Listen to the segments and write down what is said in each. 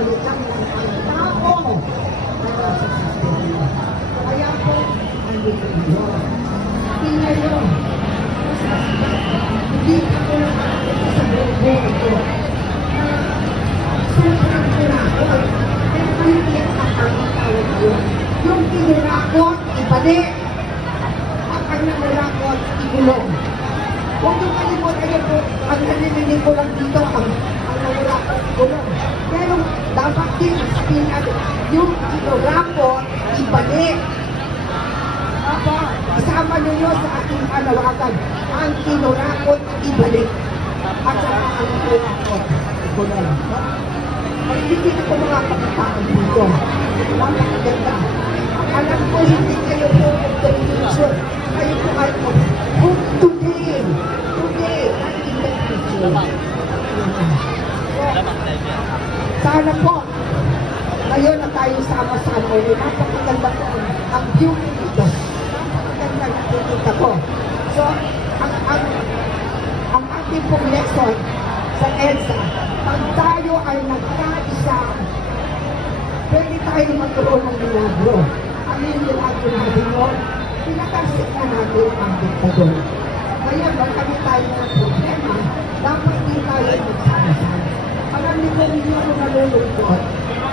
palitan ng ang tao para sa sistema. Kaya po, andito yun. Tingnan nyo, hindi ako nakakita sa buhay ito. Sobrang tinakot. Pero hindi ang kakakitawag yun. Yung tinirakot, ibalik. At ang nanirakot, igulong. Huwag yung kalimutan niyo po, ang naninig ko lang dito, ang nanirakot, igulong. Pero dapat din sabihin natin, yung tinirakot, ibalik. Apa, isama ninyo sa ating panawagan, ang tinurakot, ibalik. At saka ang tinurakot, igulong. Hindi ko mga pagkakaan dito. Napakaganda. Alam ko hindi kayo po television. Kayo po ay today. Today ay television. Sana po, ngayon na tayo sama-sama. Napakaganda po ang beauty dito. Napakaganda na pinita ko. So, ang ating pong lesson sa EDSA, pag tayo ay nagkaisa, pwede tayo magkaroon ng milagro. Ano yung milagro natin yun? Pinakasik na natin ang diktador. Kaya pag kami tayo ng problema, dapat din tayo magsama-sama. Alam niyo kung hindi ako nalulungkot,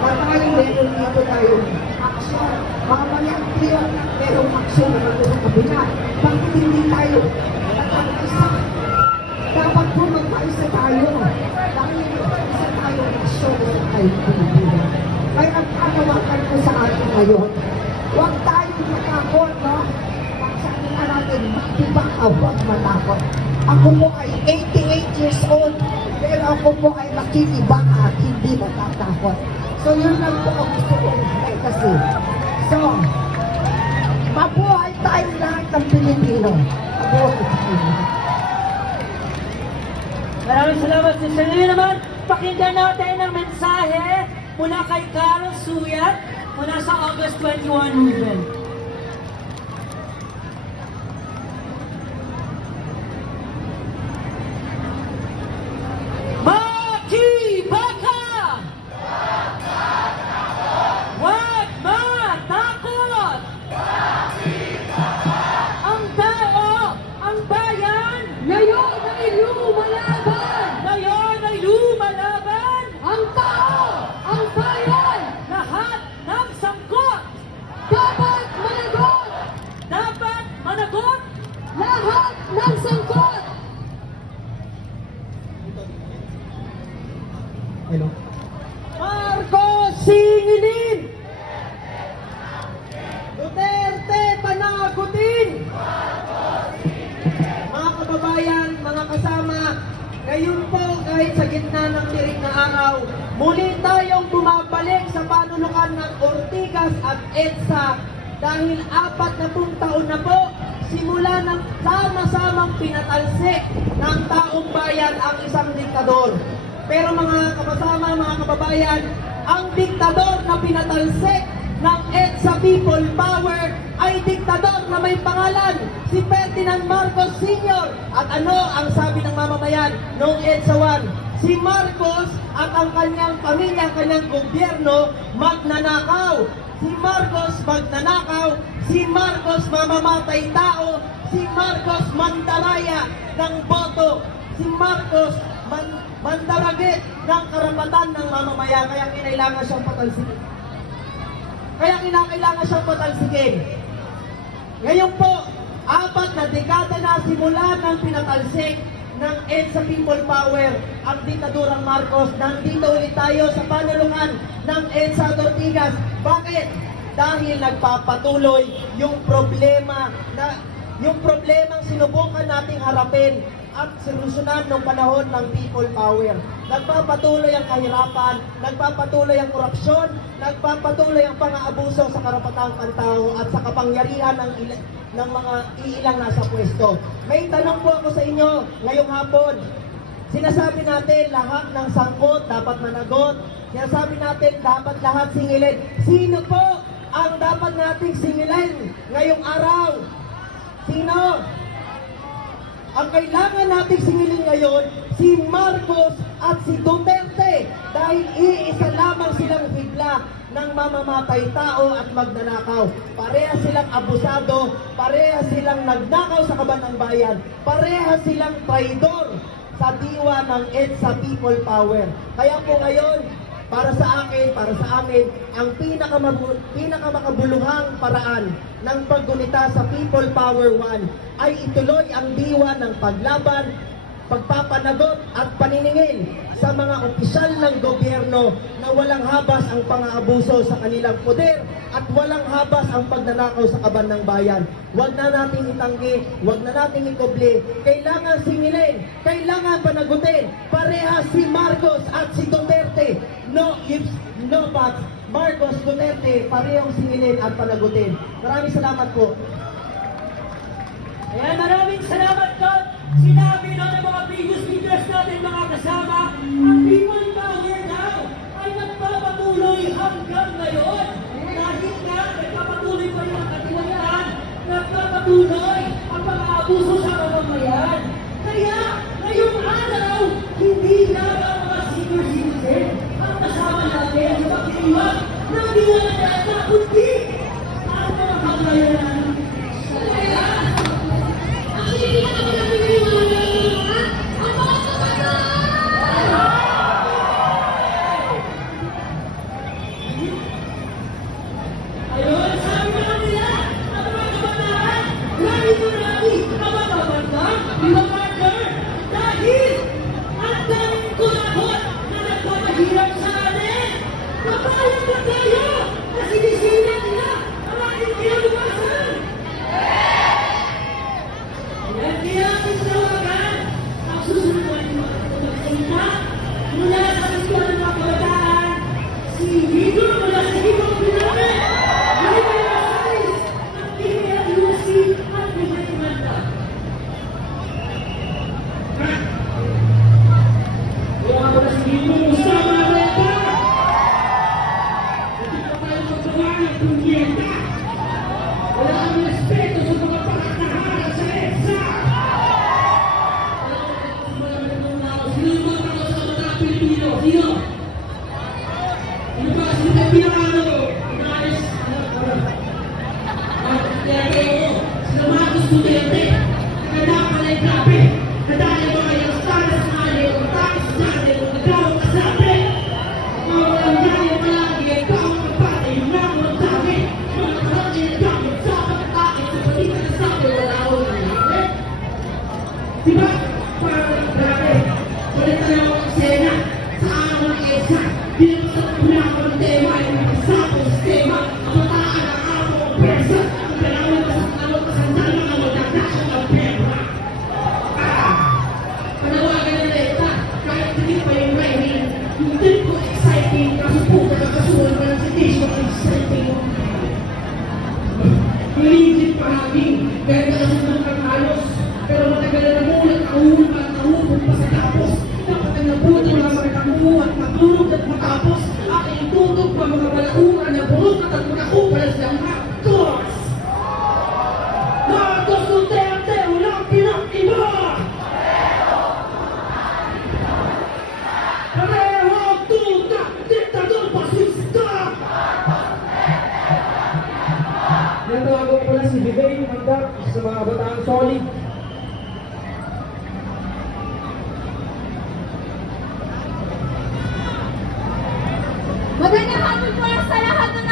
na tayo meron dito tayong aksyon. Mamaya tiyo, merong aksyon na sa kabila. Bakit hindi tayo nagkakaisa? Dapat po magkaisa tayo. Dahil isa tayo aksyon sa tayo Pilipinas. Kaya ang panawakan ko sa atin ngayon, huwag tayong matakot, no? Pag sabi nga natin, diba ka, huwag matakot. Ako po ay 88 years old, pero ako po ay makikibang at hindi matatakot. So yun lang po ang gusto kong kasi. So, mabuhay tayong lahat ng Pilipino. Mabuhay tayo. Maraming salamat, Sister. Ngayon naman, pakinggan natin ang mensahe mula kay Carol Suyat mula sa August 21 movement. Makibaka! Huwag matakot! Ang tao, ang bayan, Ngayon ay lumalaban! ngayon ay lumalaban! Ang tao, ang bayan, Lahat ng sangkot dapat managot! dapat managot. Lahat ng sangkot! Hello? Marcos singilin! Duterte panagutin! Mga kababayan, mga kasama, ngayon po kahit sa gitna ng tirik na araw, muli tayong bumabalik sa panulukan ng Ortigas at EDSA dahil 40 taon na po simula ng sama-samang pinatalsik ng taong bayan ang isang diktador. Pero mga kapasama, mga kababayan, ang diktador na pinatalsik ng EDSA People Power ay diktador na may pangalan, si Ferdinand Marcos Sr. At ano ang sabi ng mamamayan noong EDSA 1? Si Marcos at ang kanyang pamilya, ang kanyang gobyerno, magnanakaw. Si Marcos magnanakaw, si Marcos mamamatay tao, si Marcos mandaraya ng boto, si Marcos mandaragit ng karapatan ng mamamayan, kaya kinailangan siyang patalsikin. Ngayon po, 4 na dekada na simula ng pinatalsik ng EDSA People Power ang diktadurang Marcos. Nandito ulit tayo sa panulungan ng EDSA Ortigas. Bakit? Dahil nagpapatuloy yung problemang sinubukan nating harapin at solusyonan ng panahon ng People Power. Nagpapatuloy ang kahirapan, nagpapatuloy ang korupsyon, nagpapatuloy ang pang-aabuso sa karapatang pantao at sa kapangyarihan ng mga iilang nasa pwesto. May tanong po ako sa inyo ngayong hapon. Sinasabi natin lahat ng sangkot dapat managot. Sinasabi natin dapat lahat singilin. Sino po ang dapat nating singilin ngayong araw? Sino? Ang kailangan nating singilin ngayon, si Marcos at si Duterte. Dahil iisa lamang sila ng mamamatay tao at magnanakaw. Parehas silang abusado, parehas silang nagnakaw sa kaban ng bayan, parehas silang traidor sa diwa ng EDSA People Power. Kaya po ngayon, para sa akin, para sa amin, ang pinakamakabuluhang paraan ng paggunita sa People Power 1 ay ituloy ang diwa ng paglaban, pagpapanagot at paniningil sa mga opisyal ng gobyerno na walang habas ang pang-aabuso sa kanilang poder at walang habas ang pagnanakaw sa kaban ng bayan. Huwag na nating itanggi, huwag na nating ikuble. Kailangan singilin, kailangan panagutin. Parehas si Marcos at si Duterte. No ifs, no buts. Marcos, Duterte, parehong singilin at panagutin. Maraming salamat po. Ayan, maraming salamat Don. Sinabi na ng mga previous speakers natin mga kasama, ang People Power now ay nagpapatuloy hanggang ngayon. Dahil nga, nagpapatuloy pa rin ang katiwalian, nagpapatuloy ang pang-aabuso sa mamamayan. Kaya, ngayong araw, hindi lang ang mga senior citizen ang kasama natin sa pagkiliwag ng dinalaga kundi ang mga kabayanan. Ayun, sabi na nila, ang mga kabataan, lagi na lagi ang mga kabata, mga partner, dahil ang daming kulahot na nagpapahirap sa atin. Kapayag na tayo na sinisinan nila ang ating kinabukasan. Ayan, kaya ating tawagan ang susunod na magsalita mula sa kasiyan ng mga kabataan, si Vigo mula sa Hibang Piname. Diba? Parang grabe. Ulit na lang ang eksena sa araw ng EDSA. Bilang sa pinakaw ng tema ay nakasapong sistema. Ang mataan ang araw ng pwersa. Ang pinawal na sa kalot na sandala ang magdagdasan ng pera. Panawagan ng EDSA, kahit hindi pa yung writing, yung trip ko exciting, kaso po nakakasuhan pa ng citation exciting. Legit paraging, kaya nakasunod ng halos. Pero matagal na namulat, nahulog pa sa tapos. Dapat ang nabuti mga magkamuha at matulog at matapos. Aking tutog pa mga balaura na burot at magkakupalas ng Marcos! Marcos Duterte, walang pinag-iba! Pareho tuta, diktador pasista! Natawagan ko pala si Vivay Magdak sa mga bataang solid. Magandang hapon po sa lahat ng